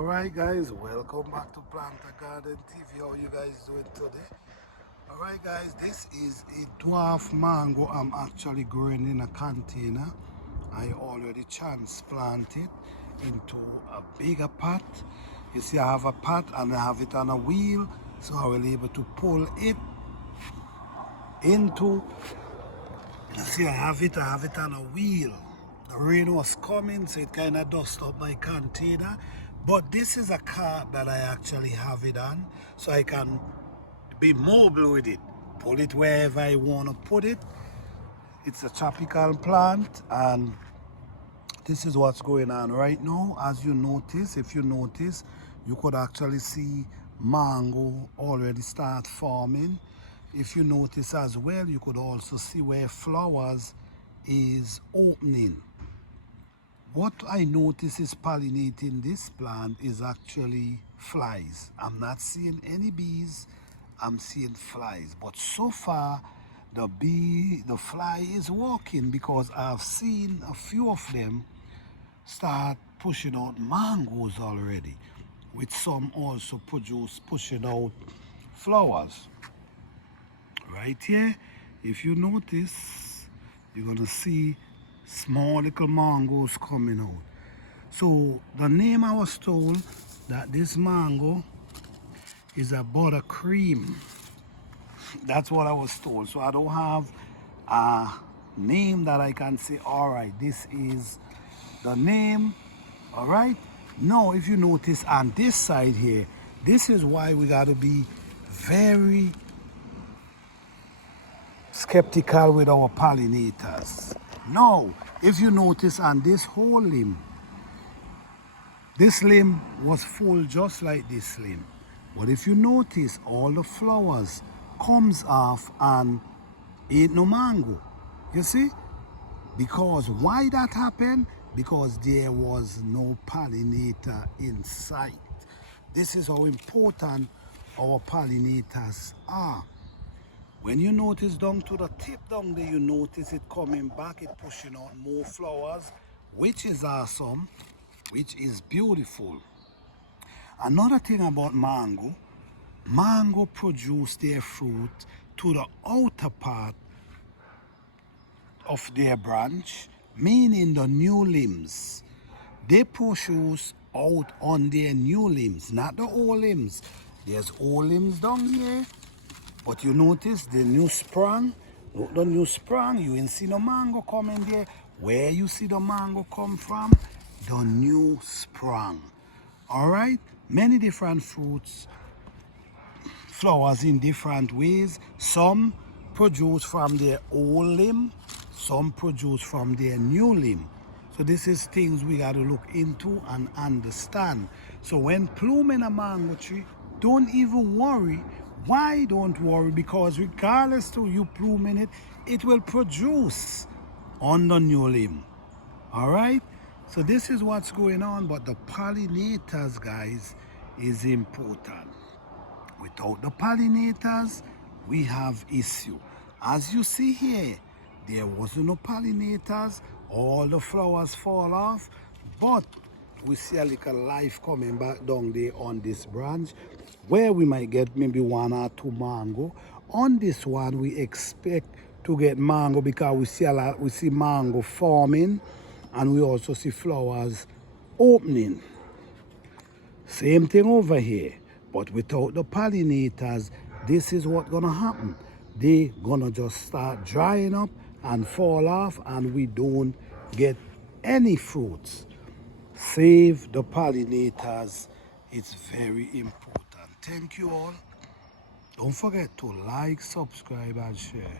Alright guys, welcome back to Planter Garden TV. How you guys doing today? Alright guys, this is a dwarf mango I'm actually growing in a container. I already transplanted into a bigger pot. You see I have a pot and I have it on a wheel, so I will be able to pull it into, you see I have it on a wheel. The rain was coming, so it kind of dusted up my container. But this is a cart that I actually have it on, so I can be mobile with it. Pull it wherever I want to put it. It's a tropical plant, and this is what's going on right now. As you notice, if you notice, you could actually see mango already start forming. If you notice as well, you could also see where flowers is opening. What I notice is pollinating this plant is actually flies. I'm not seeing any bees, I'm seeing flies. But so far, the fly is working, because I've seen a few of them start pushing out mangoes already, with some also pushing out flowers. Right here, if you notice, you're gonna see small little mangoes coming out. So the name I was told that this mango is a buttercream. That's what I was told. So I don't have a name that I can say, all right, this is the name. All right. Now, if you notice on this side here, this is why we got to be very skeptical with our pollinators. Now, if you notice on this whole limb, this limb was full just like this limb. But if you notice, all the flowers comes off and ain't no mango. You see? Because why that happened? Because there was no pollinator in sight. This is how important our pollinators are. When you notice down to the tip down there, you notice it coming back, it pushing out more flowers, which is awesome, which is beautiful. Another thing about mango produce their fruit to the outer part of their branch, meaning the new limbs. They produce out on their new limbs, not the old limbs. There's old limbs down here, but you notice the new sprang, the new sprang, you ain't see no mango coming there. Where you see the mango come from? The new sprang. All right, many different fruits, flowers in different ways. Some produce from their old limb, some produce from their new limb. So this is things we got to look into and understand. So when pluming a mango tree, don't even worry. Why don't worry? Because regardless to you pluming it, it will produce on the new limb. All right? So this is what's going on, but the pollinators, guys, is important. Without the pollinators, we have issue. As you see here, there wasn't no pollinators, all the flowers fall off, but we see a little life coming back down there on this branch, where we might get maybe 1 or 2 mango. On this one, we expect to get mango, because we see mango forming, and we also see flowers opening. Same thing over here. But without the pollinators, this is what's gonna happen. They gonna just start drying up and fall off, and we don't get any fruits. Save the pollinators. It's very important. Thank you all. Don't forget to like, subscribe, and share.